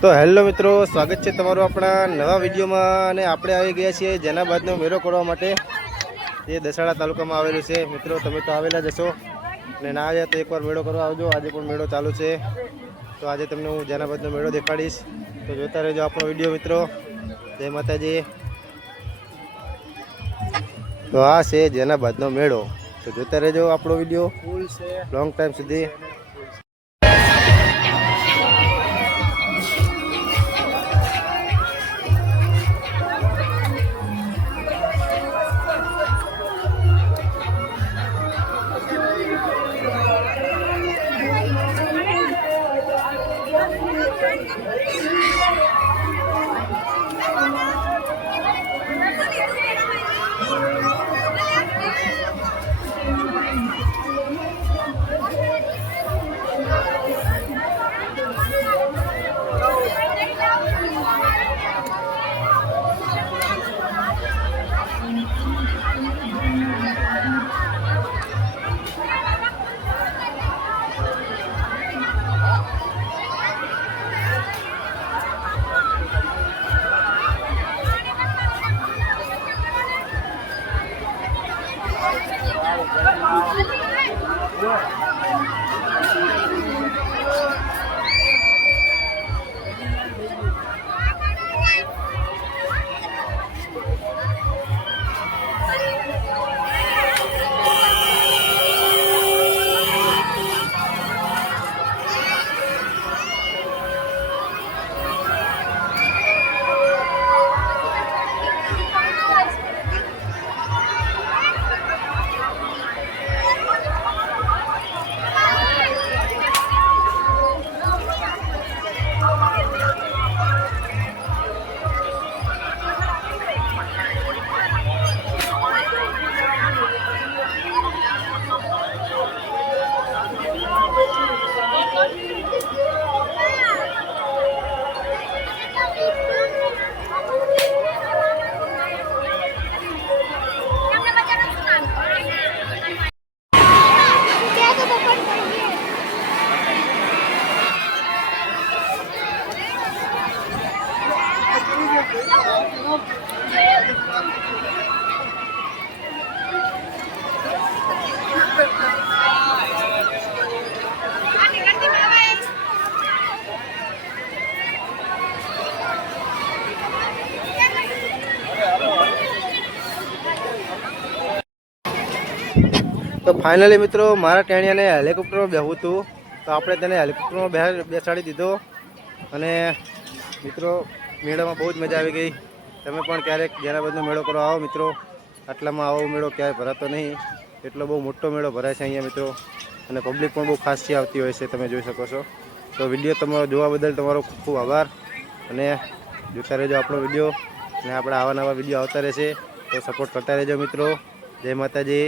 તો હેલો મિત્રો, સ્વાગત છે તમારું આપણા નવા વિડીયોમાં. અને આપણે આવી ગયા છીએ જેનાબાદનો મેળો કરવા માટે, જે દસાડા તાલુકામાં આવેલું છે. મિત્રો તમે તો આવેલા જશો, અને ના આવ્યા તો એકવાર મેળો કરવા આવજો. આજે પણ મેળો ચાલુ છે, તો આજે તમને હું જેનાબાદનો મેળો દેખાડીશ. તો જોતા રહેજો આપણો વિડીયો મિત્રો. જય માતાજી. તો આ છે જેનાબાદનો મેળો, તો જોતા રહેજો આપણો વિડીયો ફૂલ છે, લોંગ ટાઈમ સુધી. તો ફાઇનલી મિત્રો, મારા ટેણિયાને હેલિકોપ્ટરમાં બેહવું હતું, તો આપણે તેને હેલિકોપ્ટરમાં બેસાડી દીધો. અને મિત્રો, મેળામાં બહુ જ મજા આવી ગઈ. તમે પણ ક્યારેક જેનાબાદનો મેળો કરવા આવો મિત્રો. આટલામાં આવો મેળો ક્યારેય ભરાતો નહીં, એટલો બહુ મોટો મેળો ભરાય છે અહીંયા મિત્રો. અને પબ્લિક પણ બહુ ખાસથી આવતી હોય છે, તમે જોઈ શકો છો. તો વિડીયો તમારો જોવા બદલ તમારો ખૂબ ખૂબ આભાર. અને જોતા રહેજો આપણો વિડીયો, અને આપણા આવા નવા વિડીયો આવતા રહેશે, તો સપોર્ટ કરતા રહેજો મિત્રો. જય માતાજી.